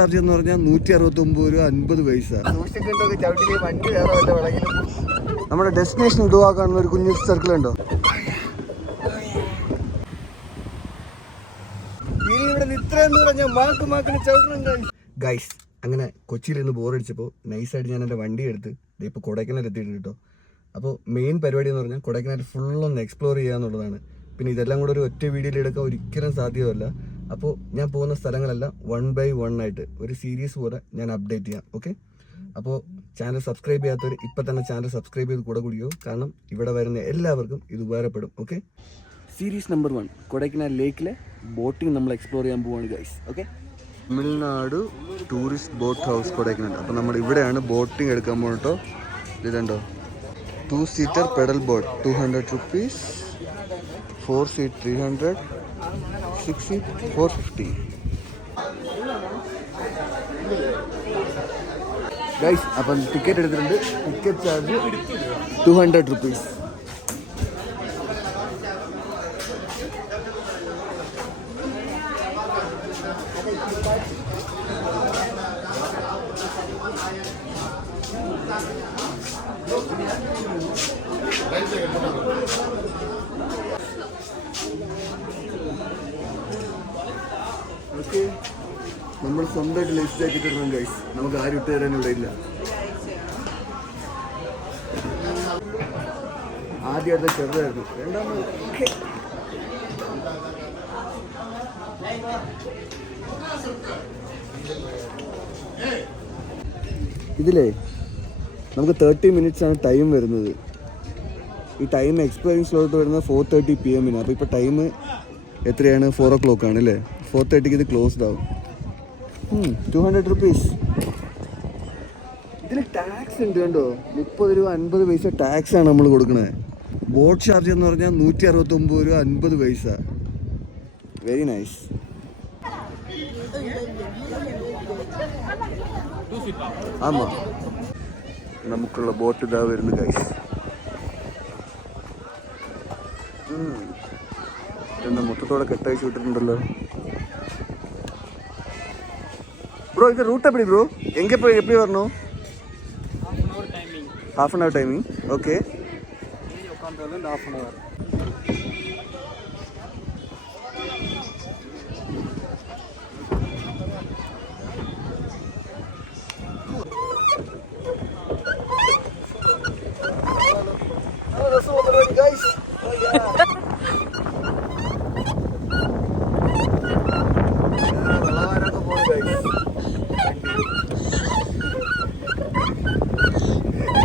Charge എന്ന് പറഞ്ഞാൽ നൂറ്റി അറുപത്തി ഒമ്പത് രൂപ അൻപത് പൈസ. നമ്മുടെ ഡെസ്റ്റിനേഷൻ ഇടുവാക്കാനുള്ള ഒരു കുഞ്ഞു സർക്കിൾ ഉണ്ടോ? ഗൈസ് അങ്ങനെ കൊച്ചിയിൽ നിന്ന് ബോറടിച്ചപ്പോൾ നൈസായിട്ട് ഞാൻ എന്റെ വണ്ടി എടുത്ത് ഇപ്പോൾ കൊടൈക്കനാൽ എത്തിയിട്ട് കേട്ടോ. അപ്പോൾ മെയിൻ പരിപാടി എന്ന് പറഞ്ഞാൽ കൊടൈക്കനാൽ ഫുൾ ഒന്ന് എക്സ്പ്ലോർ ചെയ്യുക എന്നുള്ളതാണ് പിന്നെ ഇതെല്ലാം കൂടെ ഒരു ഒറ്റ വീഡിയോയിൽ എടുക്കാൻ ഒരിക്കലും സാധ്യമല്ല. അപ്പോൾ ഞാൻ പോകുന്ന സ്ഥലങ്ങളെല്ലാം വൺ ബൈ വൺ ആയിട്ട് ഒരു സീരീസ് പോലെ ഞാൻ അപ്ഡേറ്റ് ചെയ്യാം ഓക്കെ അപ്പോൾ ചാനൽ സബ്സ്ക്രൈബ് ചെയ്യാത്തവർ ഇപ്പം തന്നെ ചാനൽ സബ്സ്ക്രൈബ് ചെയ്ത് കൂടെ കൂടിയോ? കാരണം ഇവിടെ വരുന്ന എല്ലാവർക്കും ഇത് ഉപകാരപ്പെടും okay series number one Kodaikanal ലേക്കിലെ boating നമ്മൾ എക്സ്പ്ലോർ ചെയ്യാൻ പോവാണ് guys okay Tamil Nadu tourist boat house Kodaikanal. അപ്പോൾ നമ്മൾ ഇവിടെയാണ് ബോട്ടിംഗ് എടുക്കാൻ പോകട്ടോ ഇതുണ്ടോ two seater pedal boat two hundred rupees four seat three hundred six four fifty guys അപ്പം ടിക്കറ്റ് എടുത്തിട്ടുണ്ട്. Ticket charge two hundred rupees okay നമ്മൾ സ്വന്തമായിട്ട് ലിസ്റ്റ് ആക്കി ഇടണം ഗൈസ് നമുക്ക് ആരും ഇട്ട് തരാൻ ഇവിടെ ഇല്ല. ആദ്യത്തെ ചെറുതായിരുന്നു. രണ്ടാമത് ഇതിലേ നമുക്ക് തേർട്ടി മിനിറ്റ്സ് ആണ് ടൈം വരുന്നത്. ഈ ടൈം എക്സ്പയറിംഗ് സ്ലോട്ട് വരുന്നത് ഫോർ തേർട്ടി പി എമ്മിന് അപ്പോൾ ഇപ്പോൾ ടൈം എത്രയാണ്? ഫോർ ഓ ക്ലോക്ക് ആണ് അല്ലേ? ഫോർ തേർട്ടിക്ക് ഇത് ക്ലോസ്ഡ് ആവും. ടു ഹൺഡ്രഡ് റുപ്പീസ് ഇതിൽ ടാക്സ് ഉണ്ട് കണ്ടോ? മുപ്പത് രൂപ അൻപത് പൈസ ടാക്സ് ആണ് നമ്മൾ കൊടുക്കുന്നത് ബോട്ട് ചാർജ് എന്ന് പറഞ്ഞാൽ നൂറ്റി അറുപത്തൊമ്പത് രൂപ അൻപത് പൈസ. വെരി നൈസ് ആമാ. നമുക്കുള്ള ബോട്ട് ഇതാ വരുന്നു കൈസ് എന്താ മൊത്തത്തോടെ കെട്ടഴിച്ചു വിട്ടിട്ടുണ്ടല്ലോ? ப்ரோ இது ரூட் எப்படி ப்ரோ எங்கே போய் எப்படி வரணும்? Half an hour timing okay half an hour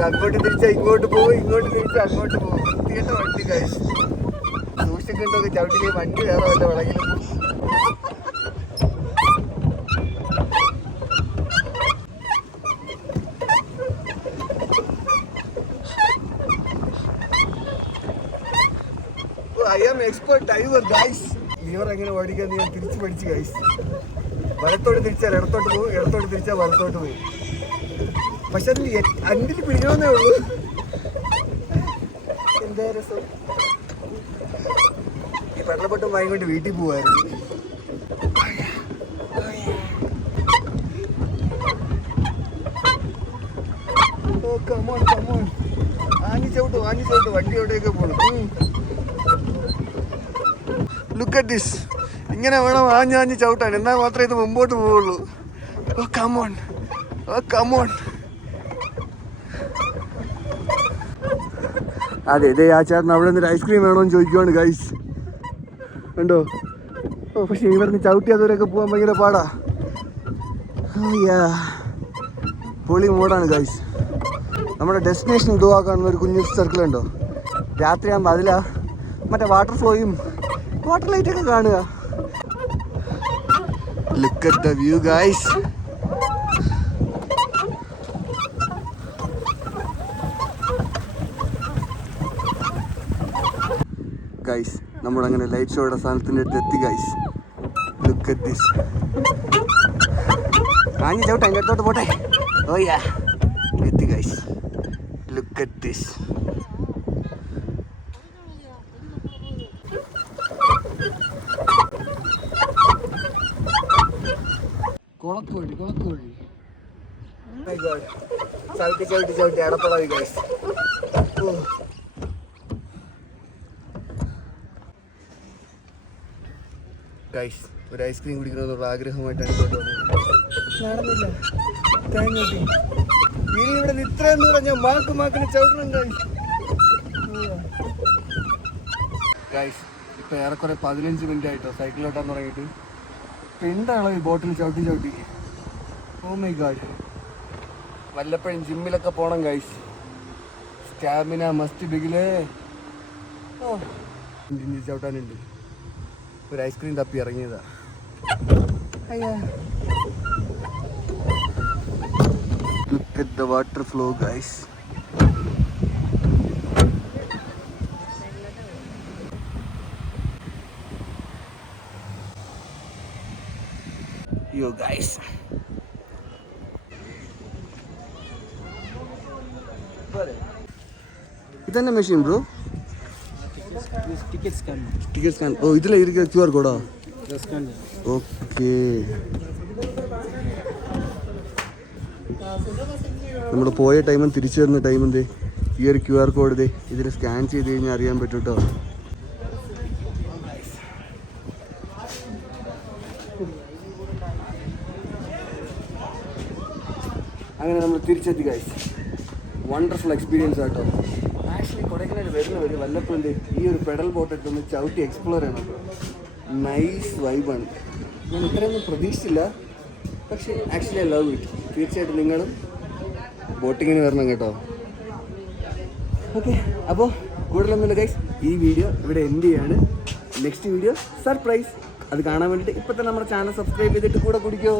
അങ്ങോട്ട് തിരിച്ച് ഇങ്ങോട്ട് പോകും ഇങ്ങോട്ട് തിരിച്ച് അങ്ങോട്ട് പോകും വൃത്തികെട്ട വണ്ടി കഴിച്ചു സൂക്ഷിച്ചിട്ടൊക്കെ ചവിട്ടിലെ വണ്ടി വേറെ വല്ല വിളകിലും ഐ ആം ഡ്രൈവർ ഓടിക്കാൻ തിരിച്ചു പഠിച്ചു ഗൈസ് വലത്തോട്ട് തിരിച്ചാൽ ഇടത്തോട്ട് പോകും ഇടത്തോട്ട് തിരിച്ചാൽ വലത്തോട്ട് പോകും പക്ഷെ അത് അണ്ടിൽ പിടിക്കണമെന്നേ ഉള്ളൂ. എന്താ രസം? ഈ പെട്ടപ്പെട്ടും വാങ്ങിക്കൊണ്ട് വീട്ടിൽ പോവായിരുന്നു. കമോൺ കമോൺ ആഞ്ഞി ചവിട്ട് ആഞ്ഞി ചവിട്ട് വണ്ടി എവിടെയൊക്കെ പോകണം ലുക്ക് അറ്റ് ദിസ് ഇങ്ങനെ വേണം ആഞ്ഞാഞ്ഞ് ചവിട്ടാൻ. എന്നാൽ മാത്രമേ ഇത് മുമ്പോട്ട് പോവുള്ളൂ. ഓ കമോൺ ഓ കമോൺ അതെ ഇതേ ആ ചേട്ടൻ അവിടെ നിന്ന് ഐസ്ക്രീം വേണമെന്ന് ചോദിക്കുവാണ് ഗൈസ് കണ്ടോ? ഓ പക്ഷെ ഇവിടുന്ന് ചവിട്ടി അതുവരെയൊക്കെ പോകാൻ ഭയങ്കര പാടാ. പൊളി മോഡാണ് ഗൈസ് നമ്മുടെ ഡെസ്റ്റിനേഷൻ ദുവാ കാണുന്ന ഒരു കുഞ്ഞു സർക്കിൾ ഉണ്ടോ? രാത്രിയാകുമ്പോൾ അതിലാ മറ്റേ വാട്ടർ ഫ്ലോയും വാട്ടർ ലൈറ്റൊക്കെ കാണുക. Look the view guys guys നമ്മളങ്ങനെ ലൈറ്റ് ഷോയുടെ സാധനത്തിന്റെ അടുത്ത് എത്തി ഗൈസ് ലുക്ക് അറ്റ് ദിസ് കാഞ്ഞി ചവിട്ടെ എന്റെ അടുത്തോട്ട് പോട്ടെ. ഓയ്യാ എത്തി ഗൈസ് ലുക്ക് അറ്റ് ദിസ് കുളം കുളക്കോഴി കുളക്കോഴി My God. ചവിട്ടി ചവിട്ടി ചവിട്ടി. അടപ്പളവി ഗൈസ് ഗൈസ് ഒരു ഐസ്ക്രീം കുടിക്കണമെന്നുള്ള ആഗ്രഹമായിട്ടാണ് ഇങ്ങോട്ട് നടന്നില്ല ഇനി ഇവിടെ നിന്ന് ഇത്രയും ദൂരം ഞാൻ മാക്ക് മാക്കിന് ചവിട്ടണം ഗൈസ് ഗൈസ് ഇപ്പൊ ഏറെക്കുറെ പതിനഞ്ച് മിനിറ്റ് ആയിട്ടോ സൈക്കിൾ ഓട്ടാൻ തുടങ്ങിയിട്ട്. പിണ്ടാണോ ഈ ബോട്ടിൽ ചവിട്ടി ചവിട്ടി? ഓ മൈ ഗാഡ് വല്ലപ്പോഴും ജിമ്മിലൊക്കെ പോണം ഗൈസ് സ്റ്റാമിന മസ്റ്റ് ബിഗിലേ ഓ ചവിട്ടാനുണ്ട്. ഒരു ഐസ്ക്രീം തപ്പി ഇറങ്ങിയതാ. അയ്യാ. Look at water flow guys you guys Is that a machine. Ticket scan ticket scan ఓ ఇదిలో ఇరుకు క్యూఆర్ ഓക്കെ നമ്മൾ പോയ ടൈമും തിരിച്ചു വരുന്ന ടൈമും ദേ ഈ ഒരു ക്യു ആർ കോഡ് ദേ ഇതിൽ സ്കാൻ ചെയ്ത് കഴിഞ്ഞാൽ അറിയാൻ പറ്റും കേട്ടോ അങ്ങനെ നമ്മൾ തിരിച്ചെത്തി കഴിച്ചു wonderful experience auto actually Kodaikanal വരുന്ന വഴി വല്ലപ്പോഴും ഈ ഒരു പെഡൽ ബോട്ട് എടുത്തൊന്ന് ചവിട്ടി എക്സ്പ്ലോർ ചെയ്യണം. നൈസ് വൈബാണ് ഞാൻ ഇത്രയൊന്നും പ്രതീക്ഷിച്ചില്ല. പക്ഷേ ആക്ച്വലി ഐ ലവ് ഇറ്റ് തീർച്ചയായിട്ടും നിങ്ങളും ബോട്ടിങ്ങിന് വരണം കേട്ടോ. ഓക്കെ അപ്പോൾ കൂടുതലൊന്നുമില്ല ഗൈസ് ഈ വീഡിയോ ഇവിടെ എൻഡ് ചെയ്യാണ്. നെക്സ്റ്റ് വീഡിയോ സർപ്രൈസ് അത് കാണാൻ വേണ്ടിയിട്ട് ഇപ്പം തന്നെ നമ്മുടെ ചാനൽ സബ്സ്ക്രൈബ് ചെയ്തിട്ട് കൂടെ കുടിക്കുമോ